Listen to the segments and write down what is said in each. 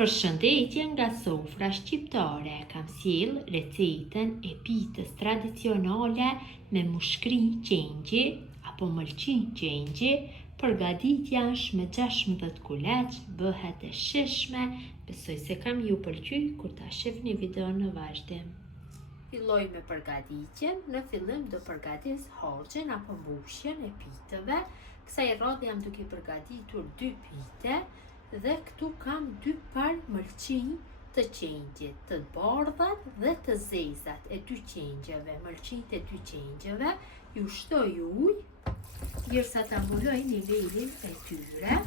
Përshëndetje nga sofra shqiptare, kam sjell recetën e pitës tradicionale me mushkrin qengji apo mëlçin qengji. Përgatitja është me 16 kuleç, bëhet e shishme, besoj se kam ju pëlqy kur ta shihni videon në vazhdim. Filloj me përgatitjen. Në fillim do përgatis harçen apo mbushjen e pitëve. Kësaj radhe jam duke përgatitur 2 pite dhe këtu kam 2 par mëlçin të qengjit, të bardhat dhe të zezat e 2 qengjeve, mëlçinjt e 2 qengjeve. Ju shtoj ujë derisa ta mbuloj nivelin e tyre.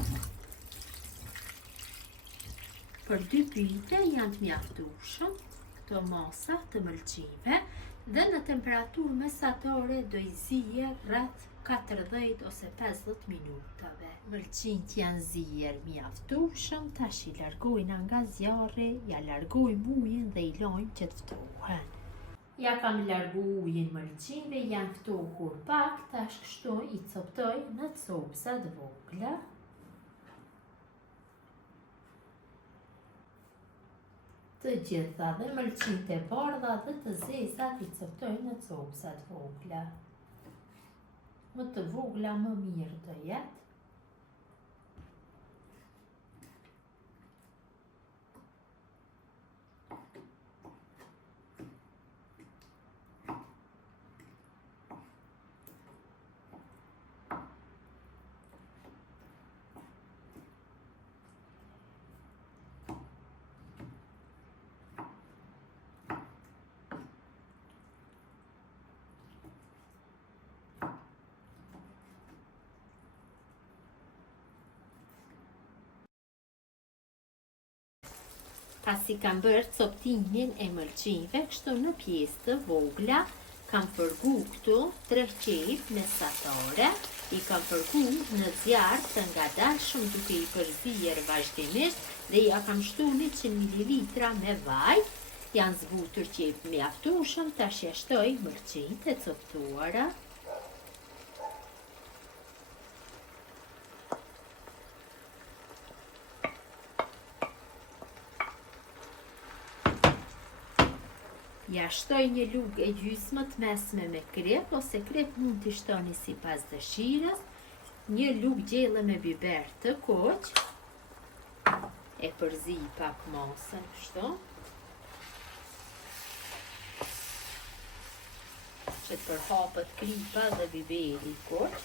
Për 2 pite janë të mjaftueshëm këto masa të mëlçinjve dhe në temperaturë mesatare do i zije rreth 40 ose 50 minutave. Mëlçinjt janë zier mjaftueshëm, tash i largojna nga zjarri, ja largojmë ujin dhe i lajmë që të ftohen. Ja kam largu ujin mëlçinjve, janë ftohur pak, tash kështu i coptoj në copsa të vogla. Të gjitha, dhe mëlçinjt e bardha dhe të zezat i coptoj në copsa të vogla. Më të vogla më mirë do jetë. Pasi kam bërë coptimin e mëlçinjve, kështu në pjesë të vogla, kam përgu këtu 3 qep mesatare, i kam përgu në zjarr të ngadalshëm duke i përzier vazhdimisht dhe ja kam shtu 100 ml me vaj. Janë zbutur qep mjaftueshëm, tash ja shtoj mëlçinjt e coptuara. Ja shtoj 1 lugë e gjysmë të mesme me krep, ose krep mund t'i shtoni sipas dëshirës, 1 lugë gjelle me biber të koq, e përzi pak masën kështu, që të përhapet kripa dhe biberi koq.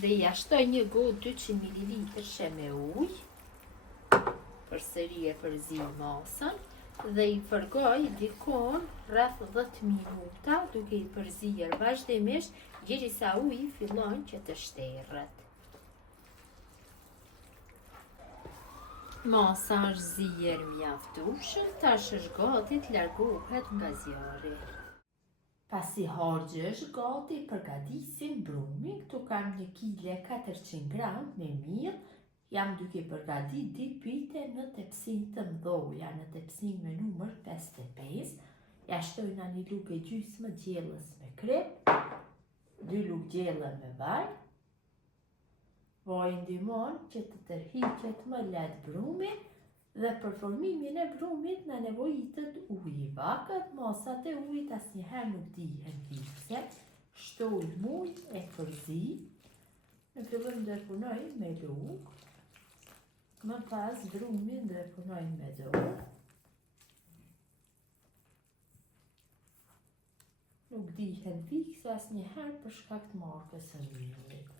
Dhe ja shtoj 1 gotë 200 ml me ujë, përsëri e përzi masën dhe i fërgoj dikon rreth 10 minuta duke i përzier vazhdimisht derisa uji fillon që të shterret. Masa është zier mjaftueshëm, tash është gati të largohet nga zjarri. Pasi harxhi është gati, përgatisim brumin. Këtu kam 1 kg 400 gram me miell. Jam duke përgatit 2 pite në tepsin të mdhoja, në tepsin me numër 55. Ja shtojna 1 lugë e gjysmë gjellës me krep, 2 lugë gjelle me vaj. Vaji ndihmon që të tërhiqet më lehtë brumi dhe për formimin e brumit na nevojitet ujë i vakët. Masat e ujit asnjëherë nuk dihen fikse. Shtojmë ujë e përzi. Në fillim do e punoj me lugë, më pas brumin do e punoj me dorë. Nuk dihen fikse asnjëherë për shkak të markës së miellit.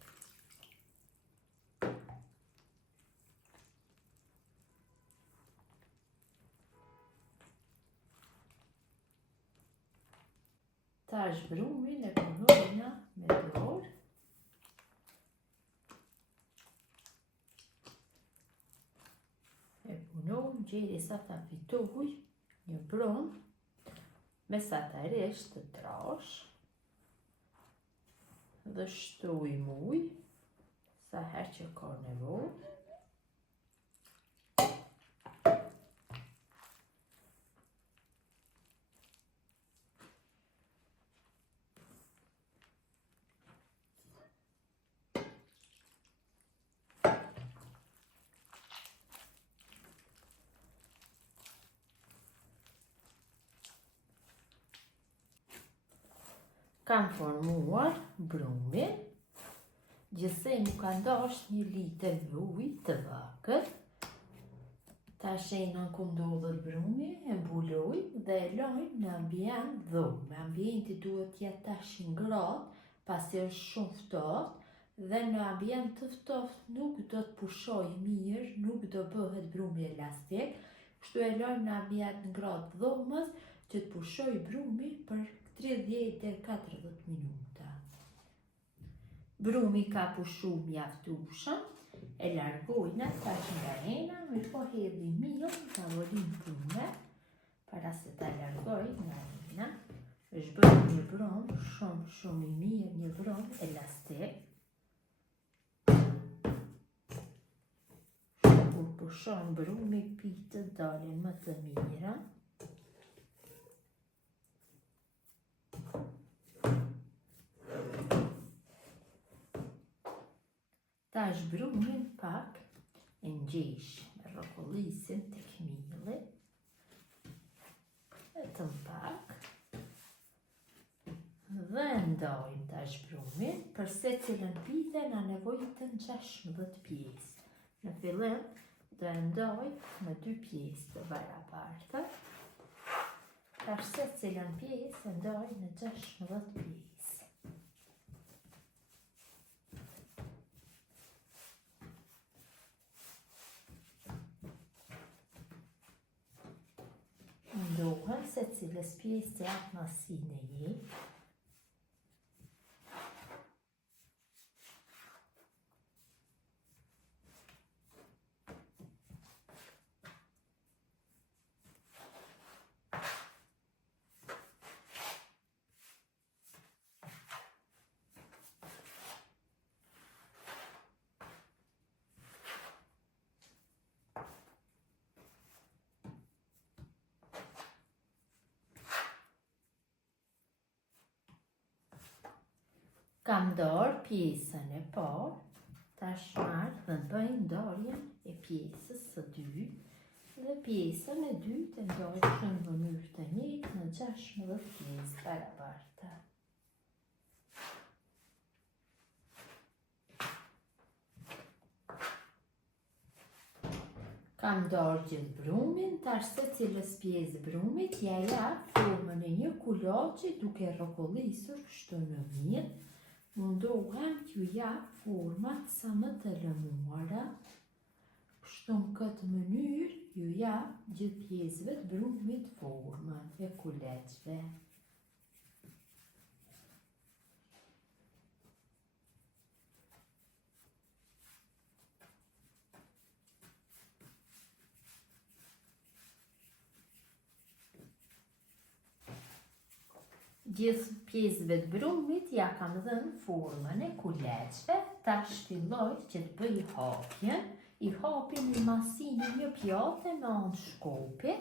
Tash brumin e punojna me dorë. E punojmë derisa ta fitoj një brum mesatarisht të trash dhe shtojmë ujë sa herë që ka nevojë. Kam formuar brumin. Gjithsej mu ka ndash 1 litër ujë të vakët. Tash ku ndodhet brumi, e mbuloj dhe e loj në ambient dhume. Ambienti duhet jetë tash 1 gradë, pasi është shumë ftohtë dhe në ambient të ftohtë nuk do të pushoj mirë, nuk do bëhet brumi elastik. Kështu e loj në ambient 1 gradë dhumës që të pushoj brumi për 30 deri 40 minuta. Brumi ka pushu mjaftueshëm, e largojna tash nga hena, mirëpo hedhi mirë në tavolinë pune, para se ta largoj nga hena. Është bërë një brum shumë i mirë, një brum elastik. Kur pushon brumi, pitët dalin më të mira. Tash brumin pak e ngjesh me rrokollisin tek milli, vetëm pak, dhe ndajmë tash brumin. Për secilën pite na nevojitën 16 pjesë. Në fillim do e ndaj në 2 pjesë të barabarta. Tash secilën pjesë e ndaj në 16 pjesë. Ndohen se cilës pjesë të atë masinë e jep. Kam ndarë pjesën e parë, tash marr dhe bëj ndarjen e pjesës së dytë dhe pjesën e dytë e ndaj në mënyrë të njëjtë në 16 pjesë barabarta. Kam ndarë gjithë brumin, tash secilës pjesë brumit ja jap formën e një kulaçi duke rrokollisur kështu në mirë. Mundohem t'ju jap format sa më të lëmuara, kështu në këtë mënyrë ju jap gjithë pjesëve të brumit formën e kuleçve. Gjithë pjesëve të brumit ja kam dhënë formën e kuleçve, tash filloj që të bëj hapjen. I hapi në masinë një pjate me anë shkopi,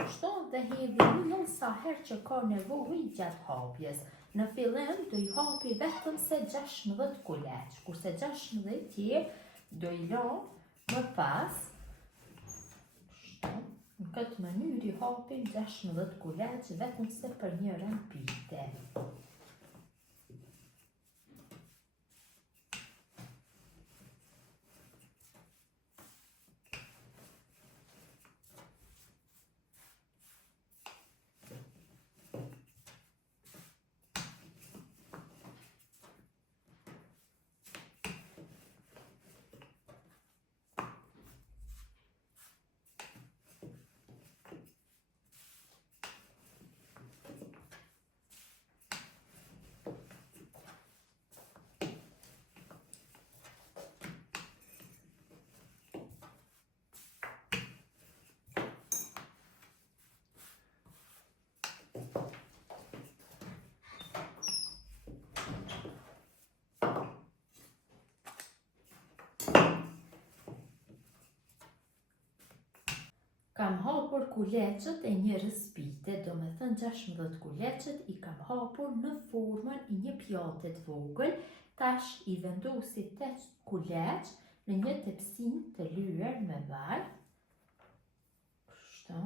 kështu dhe hedhi miell sa herë që ka nevojë gjatë hapjes. Në fillim do i hapi vetëm se 16 kuleç, kurse 16 tjerë do i lë më pas. Në këtë mënyrë i hapim 16 kuleç vetëm se për njërën pite. Kam hapur kuleçët e njërës pite, do me thënë 16 kuleçët i kam hapur në formën i një pjate të vogël. Tash i vendosi 8 kuleç në një tepsinë të lyer me vaj. Kështu.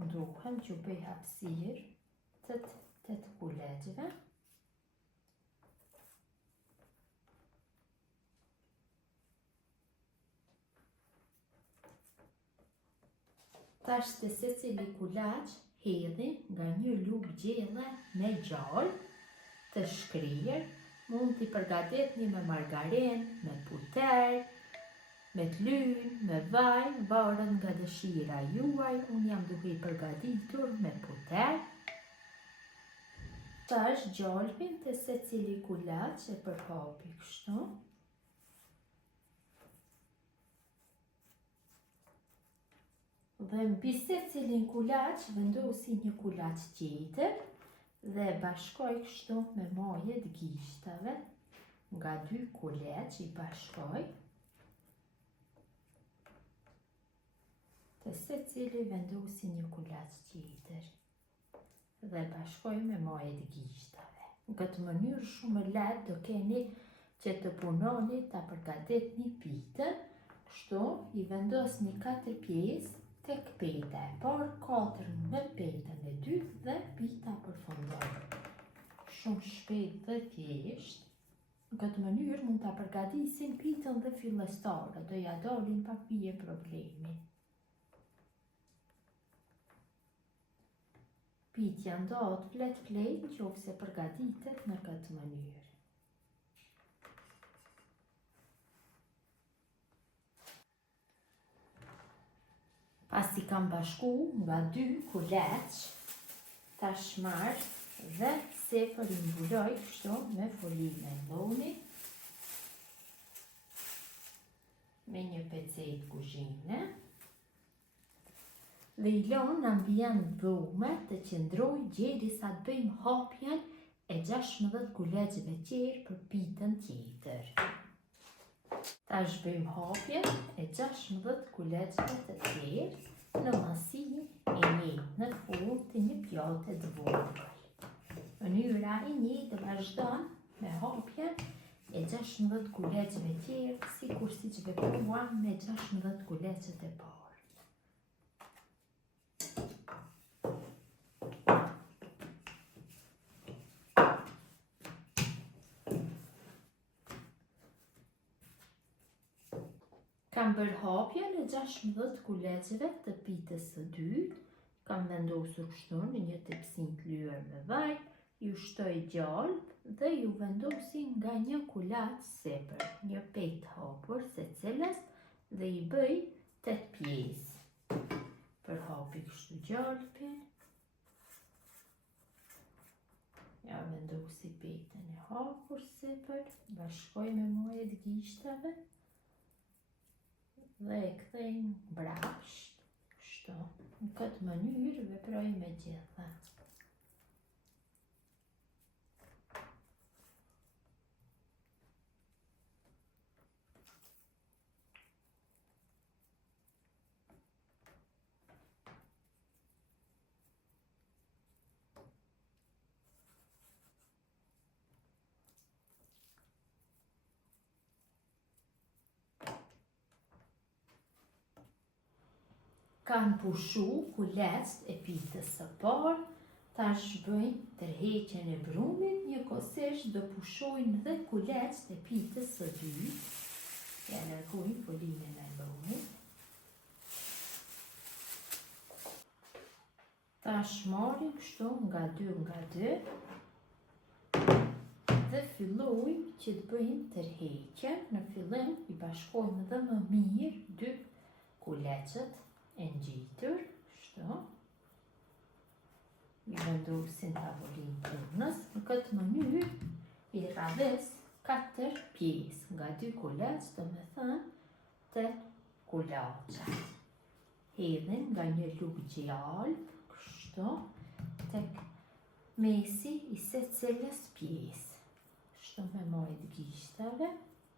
Nduhem që bëj hapësirë të kulegjve. Tash të secili kulaç hedhi nga një lugë gjelle me gjallë të shkrirë. Mund t'i përgatitni me margarin, me puter, me t'lynë, me vaj, varet nga dëshira juaj. Unë jam duke i përgatitur me puter. Tash gjalpin të secili kulaç e përhapi kështu. Dhe mbi secilin kulaç vendosi një kulaç tjetër dhe bashkoj kështu me majet gishtave. Nga 2 kuleç i bashkoj. Të secili vendosi një kulaç tjetër dhe bashkoj me majet gishtave. Në këtë mënyrë shumë lehtë do keni që të punoni ta përgatitni pitën. Kështu i vendosni 4 pjesë tek peta e parë, 4 në petën e dytë dhe pita përfundon. Shumë shpejt dhe thjesht. Në këtë mënyrë mund ta përgatisin pitën dhe fillestare, do ja dalin pa fije problemi. Pitja ndohet flet nëse përgatitet në këtë mënyrë. Pasi kam bashku nga 2 kuleç, tash marr dhe sepër i mbuloj kështu me folinë e dhoni, me një pecetë kuzhine dhe i lëm në ambient dhume të qëndroj derisa të bëjmë hapjen e 16 kuleçve tjerë për pitën tjetër. Tash bëjmë hapjen e 16 kuleçve të tjerë në masinë e njëjtë në furrë të një pjate të vogël. Mënyra e njëjtë vazhdon me hapjen e 16 kuleçve tjerë, sikur siç vepruam me 16 kuleçet e parë. Kam bërë hapjen e 16 kuleçve të pitës së dytë, kam vendosur kështu në një tepsinë të lyer me vaj, ju shtoj gjalp dhe ju vendosi nga një kulaç sepër, një petë hapur secilës dhe i bëj 8 pjesë. Përhapi kështu gjalpin, ja vendosi petën e hapur sepër, bashkoj me majet gishtave dhe e kthejmë brapsht, kështu. Në këtë mënyrë veproj me gjitha. Kanë pushu kuleçt e pitës së parë, tash bëjmë tërheqjen e brumit, njëkohësisht do pushojnë dhe kuleçt e pitës së dytë. Ja largojmë folinën e brumit. Tash marrim kështu nga 2 dhe fillojmë që të bëjmë tërheqjen. Në fillim i bashkojmë dhe më mirë 2 kuleçet e ngjitur, kështu. I vendosin tavolinë punës. Në këtë mënyrë i rradhes 4 pjesë nga 2 kuleç, do me thënë 8 kulaça. Hedhin nga një lugë gjalp, kështu, tek mesi i secilës pjesë. Kështu me majet gishtave,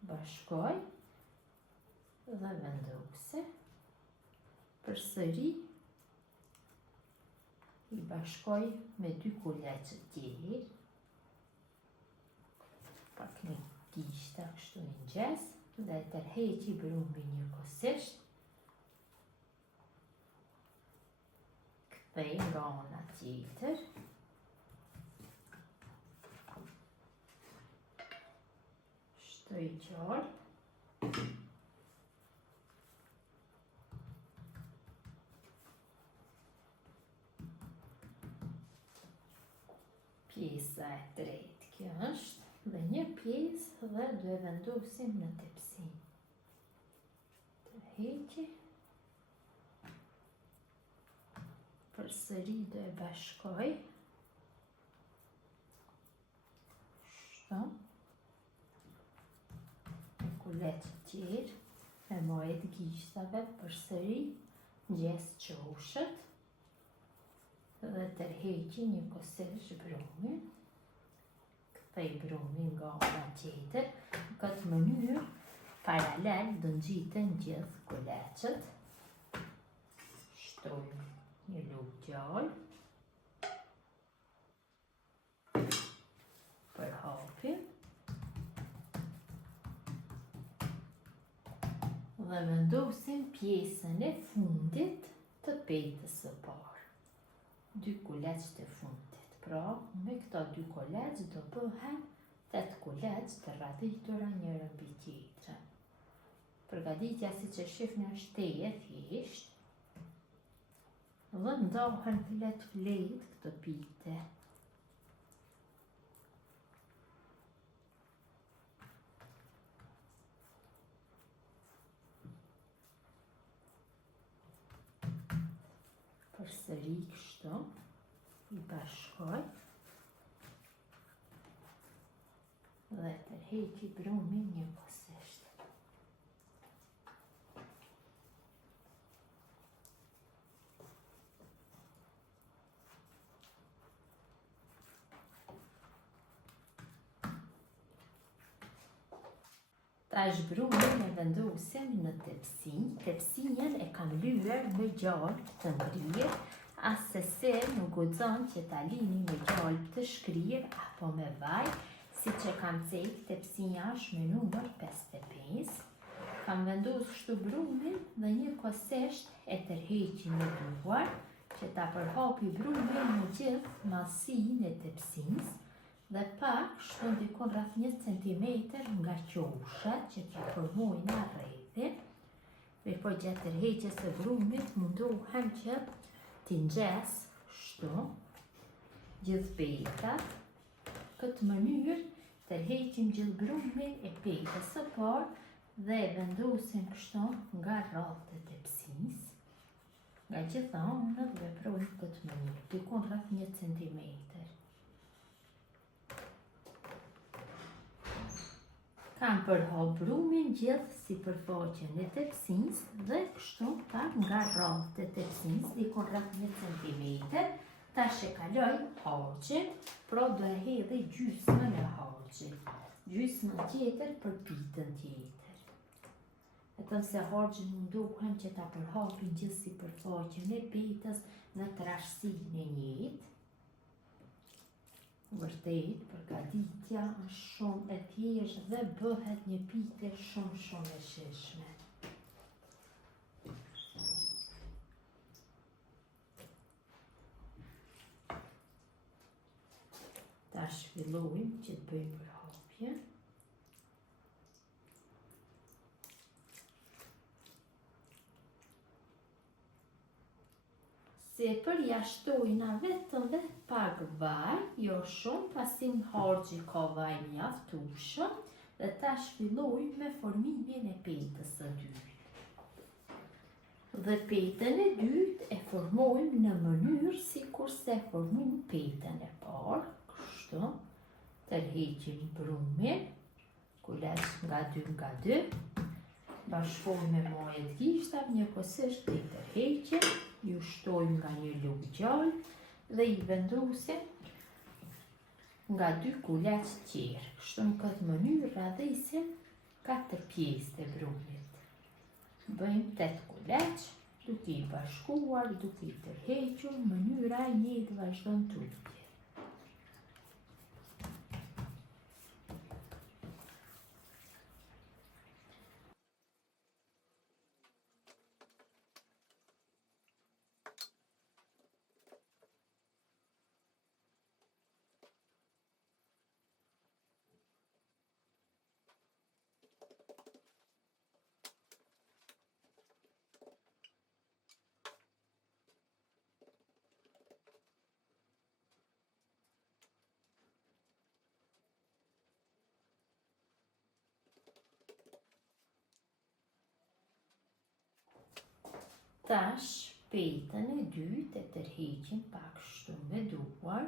bashkoj dhe vendosi. Përsëri i bashkoj me 2 kuleçe tjerë, pak një gishta kështu një gjes, dhe tërheqi brumin njëkohësisht. kthej nga ana tjetër. Shtoj qartë. Pjesa e tretë kjo është, dhe një pjesë dhe do e vendosim në tepsi. Tërheqi. Përsëri do e bashkoj. Shto. Në kulet tjerë, me mojet gishtave, përsëri ngjes qoshët. Dhe tërheqi një kosesh brumin. Kthej brumin nga ana tjetër. Në këtë mënyrë, paralel do ngjiten gjithë kuleçët. Shtojmë një lugë gjallë. Përhapim. Dhe vendosim pjesën e fundit të petës së parë. 2 kuleç të fundit. Pra, me këta 2 kuleç do bëhen 8 kuleç të radhitura njëra mbi tjetrën. Përgatitja siç e shihni është teje thjesht. Dhe ndahen flet këto pite. Përsëri kështu, i bashkoj dhe tërheqi brumin një kosesh. Tash brumin e vendosim në tepsi. Tepsien e kam lyer me gjalp të ngrirë, asese nuk guxon që ta lini me gjalp të shkrirë apo me vaj, siç e kam cek tepsia është me numër 55. Kam vendosur kështu brumin dhe një kosesh e tërheqi në duar, që ta përhapi brumin në gjithë masinë e tepsisë. Dhe pak shtu ndikon rreth 1 centimetër nga qoshet që të formojnë arrethin. Po gjatë tërheqjes së brumit mundohem që t'i ngjes shtu gjithë petat. Këtë mënyrë tërheqim gjithë brumin e petës së parë dhe vendosim kështu nga rreth e tepsisë. Nga gjitha anët veprojmë këtë mënyrë, ndikon rreth 1 centimetër. Kam përhap brumin gjithë sipërfaqen e tepsisë dhe kështu pak nga rreth e tepsisë, ndikon rreth 1 centimetër. Tash e kaloj harçin, pra do e hedhi gjysmën e harçit. Gjysmën tjetër për pitën tjetër. Vetëm se harçin mundohem që ta përhapin gjithë sipërfaqen e pitës në trashësinë e njëjtë. Vërtet, përgatitja është shumë e thjeshtë dhe bëhet një pite shumë e shijshme. Tash fillojmë që të bëjmë përhapje. Se përjashtojna vetëm dhe pak vaj, jo shumë, pasi në harçi ka vaj mjaftueshëm, dhe tash fillojmë me formimin e petës së dytë. Dhe petën e dytë e formojmë në mënyrë sikur se formojmë petën e parë, kështu. Tërheqim brumin, kuleç nga 2, bashkojmë me mojet gishtave, një kosesh të i tërheqim, ju shtojmë nga një lugë gjallë dhe i vendosim nga 2 kuleç tjerë. Kështu në këtë mënyrë radhisim 4 pjesë të brumit. Bëjmë 8 kuleç, duke i bashkuar, duke i tërhequr, mënyra e njëjtë vazhdon tutje. Tash petën e dytë e tërheqim pak kështu me duar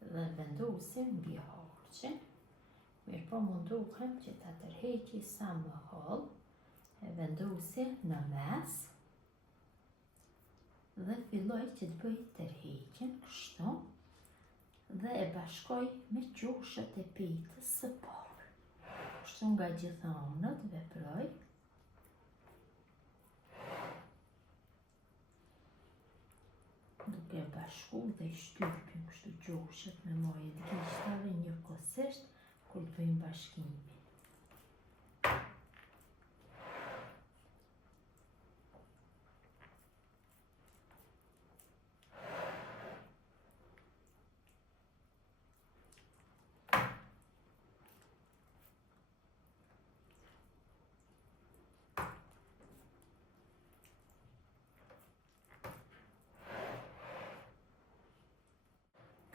dhe vendosim mbi harçe. Mirë po munduhem që ta tërheqi sa më hollë, e vendosi në mes dhe filloj që të bëj tërheqjen kështu dhe e bashkoj me qoshët e petës së parë. Kështu nga gjitha anët veproj. Duke bashku dhe shtypim kështu qoshët me majët gishtave njëkohësisht kur të bëjmë bashkimin.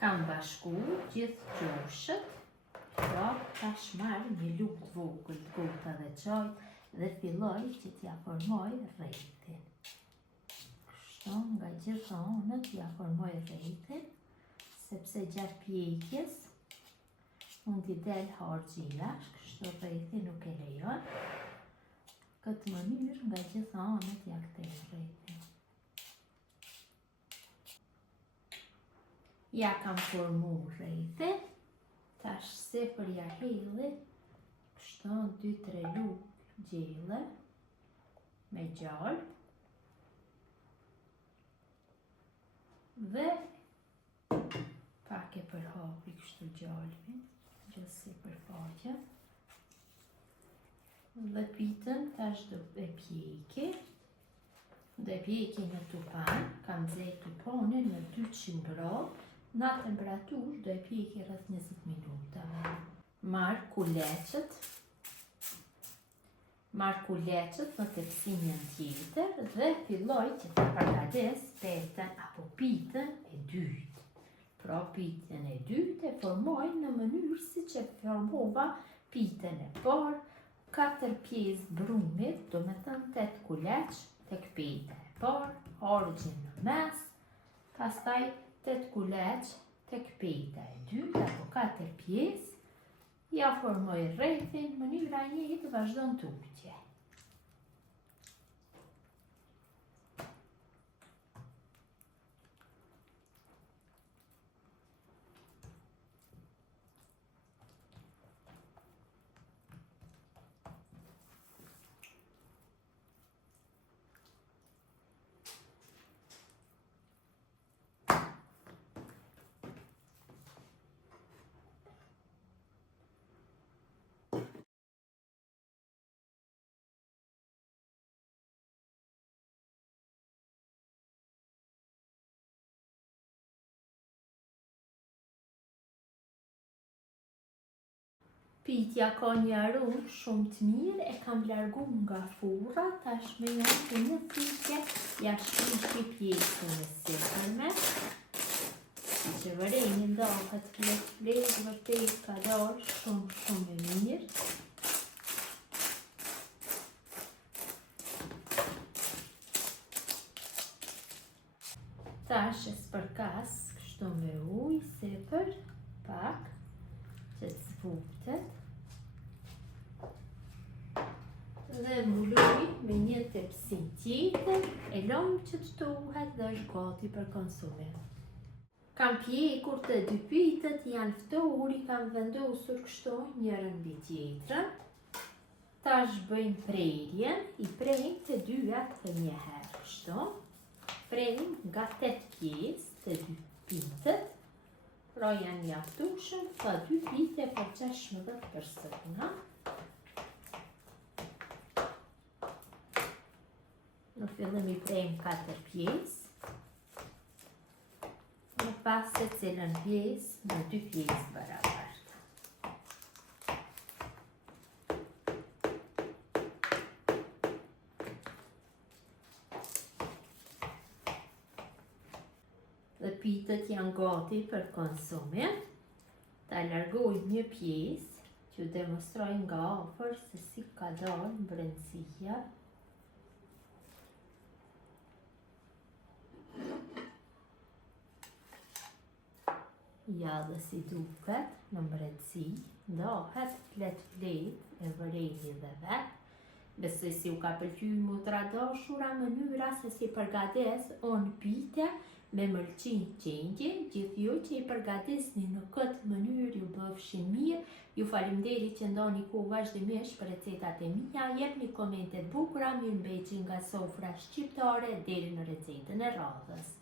Kam bashku gjithë qoshët, pra tash marr një lupë vogël të gota dhe çajt dhe filloj që t'ja formoj rrethin. Kështu nga gjitha anët t'ja formoj rrethin, sepse gjatë pjekjes mund t'i del harxhi jashtë, kështu rrethi nuk e lejon. Këtë mënyrë nga gjitha anët t'ja kthej rrethin. Ja kam formu rrethin, tash sipër ja hedhi kështu 2-3 lupë gjelle me gjalp dhe pak e përhapi kështu gjalpin gjithë sipër faqe dhe pitën tash do e pjeki. Dhe pjeki në tupan, kam nxjerr tupanin në 200 gradë. Në temperaturë do e pjeki rreth 20 minuta. Marr kuleçët në tepsimin tjetër dhe filloj që të përgatites petën apo pitën e dytë. Pra pitën e dytë e formoj në mënyrë siç e formova pitën e parë, 4 pjesë brumit, do me thënë 8 kuleç tek peta e parë, harxhin në mes, pastaj 8 kuleç tek peta e dytë apo 4 pjesë, ja formoj rrethin, mënyra e njëjtë vazhdon tutje. Pitja ka një aromë shumë të mirë, e kam largu nga furra, tash me janë të një thikje, ja shpishi pjesën e sipërme. Që vërejnë ndahet flek, vërtet ka dalë shumë e mirë. Tash e spërkas kështu me ujë sipër, pak, që të zbutet dhe mbuluj me një tepsi tjetër, e lëm që të tuhet dhe është gati për konsumim. Kam pjekur të dy pitët, janë ftohur, i kam vendosur kështu njërën mbi tjetrën. Tash bëjmë prerjen, i prejmë të dyat për një herë kështu. Prejmë nga 8 pjesë të dy pitët. Pra janë mjaftueshëm, ka 2 pite për 16 persona. Në fillim i prejmë 4 pjesë. Në pas se cilën pjesë në 2 pjesë barabarta. Dhe pitët janë gati për konsumim. Ta largoj një pjesë që demonstroj nga afër se si ka dalë brendësia. Ja dhe si duket në mbretësi, ndohet, flet e vërejhi dhe vet. Besoj si u ka pëlqy mu të radoshura mënyra se si përgates on pite me mëlqin qengje, gjithë ju që i përgatisni në këtë mënyrë ju bëfshin mirë, ju falimderi që ndoni ku vazhdimisht për recetat e mia, jepni komentet bukura, mirë mbejqin nga sofra shqiptare deri në recetën e radhës.